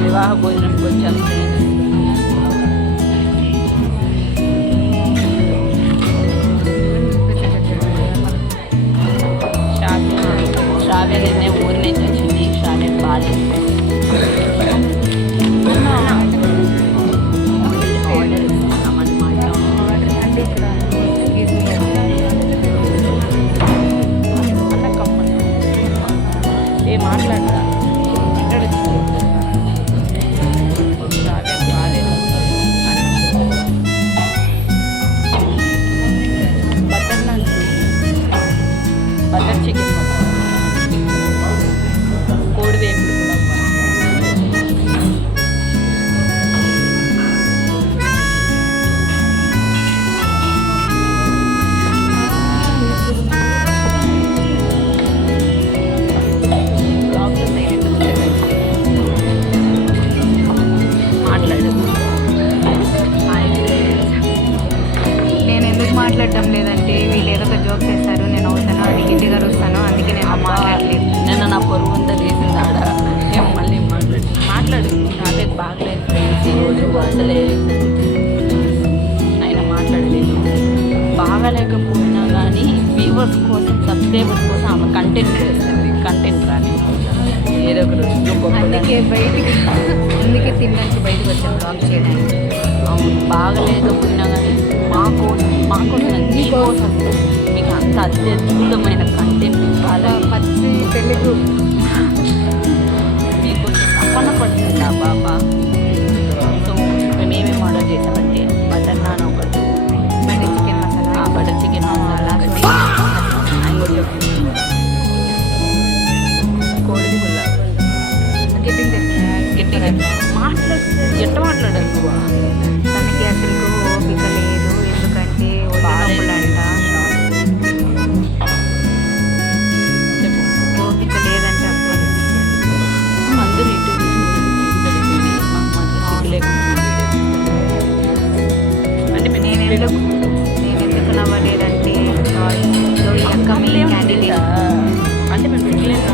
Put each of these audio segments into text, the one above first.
వివాహ భోజనంకి వచ్చాము. శ్రావ్య నిన్నే ఊరి నుంచి వచ్చింది. శ్రావ్య బాగాలేదు. మాట్లాడతా ఎక్కడ బటర్ నాన్, బటర్ చికెన్, కోడి వేపుడు మాట్లాడటం లేదంటే వీళ్ళు ఏదో ఒక జోక్ చేస్తారు, నేను అవుతాను అది ఇంటిగా వస్తాను, అందుకే నేను మాట్లాడలేదు. నిన్న నా పొరుగు అంతా చేసింది ఆడ. ఏం మళ్ళీ మాట్లాడు అదే బాగలేదు ఫ్రెండ్స్ ఈరోజు అసలే ఆయన మాట్లాడలేదు. బాగాలేకపోయినా కానీ వ్యూవర్స్ కోసం, సబ్స్క్రైబర్స్ కోసం ఆమె కంటెంట్ చేస్తుంది. కంటెంట్ రాని ఏదో ఒక రోజు అందుకే తినడానికి బయటకు వచ్చాను బ్లాగ్ చేయడానికి. అవును, బాగలేకపోయినా కానీ మాకోసం మీకోసం మీకు అంత అత్యద్భుతమైన కంటెంట్ ఇవ్వాలి. పచ్చి తెలుగు మీకు తప్పన పడుతుంది ఆ బాబా. సో మేమేమేమి ఆర్డర్ చేసామంటే బటర్ నాన్ ఒకటి, butter chicken masala, butter chicken masala, కోడి పుల్ల, గట్టిగా మాట్లాడు. ఎట్ట మాట్లాడాలి నువ్వు? తనకి అసలు ఓపిక లేదు, ఎందుకంటే ఒళ్ళంట ఓపిక లేదంటే అందరూ ఇటు అంటే నేను ఎందుకు నవ్వలేదంటే ఈ అక్క మీ క్యాండిడేట్ అంటే మేము పెట్టలేదు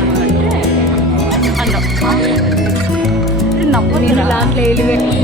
అంటే నవ్వు నేను దాంట్లో ఏళ్ళు పెట్టి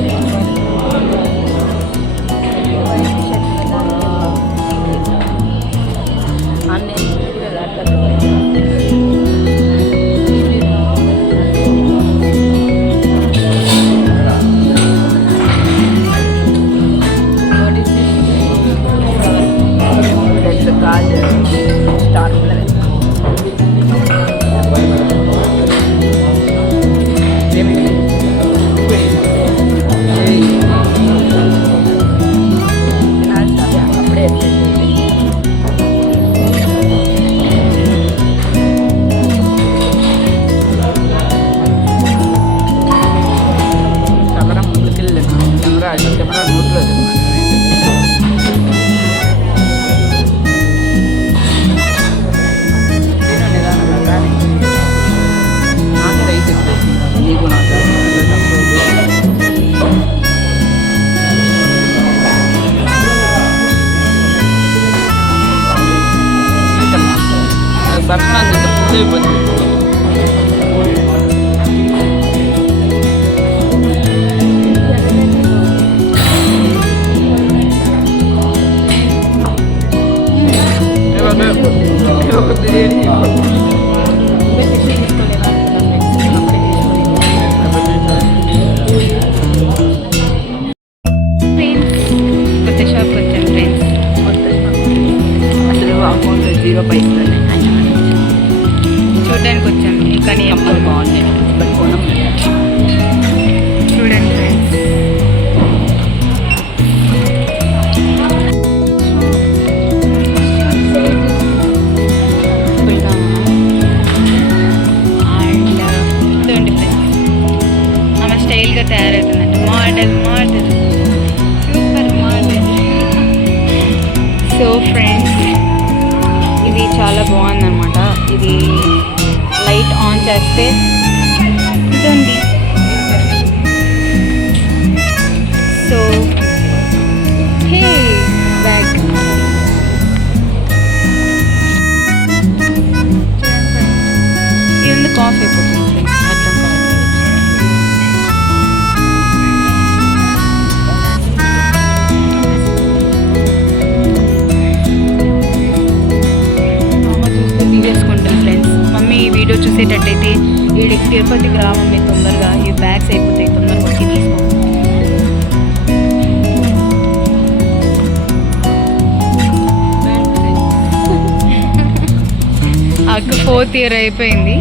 చూడడానికి వచ్చాము. కానీ అమ్మలు బాగున్నాయి. చూడండి ఫ్రెండ్స్, ఆమె స్టైల్గా తయారవుతుందంట. Model supermodel. So friends, ఇది చాలా బాగుందన్నమాట. ఇది లైట్ ఆన్ చేస్తే ఇదండి. సో హే బ్యాగ్ వచ్చేటట్టయితే వీడికి తిరుపతికి రావమ్మి తొందరగా, ఈ బ్యాగ్స్ అయిపోతాయి, తొందరగా వచ్చి తీసుకో. అక్క 4th ఇయర్ అయిపోయింది.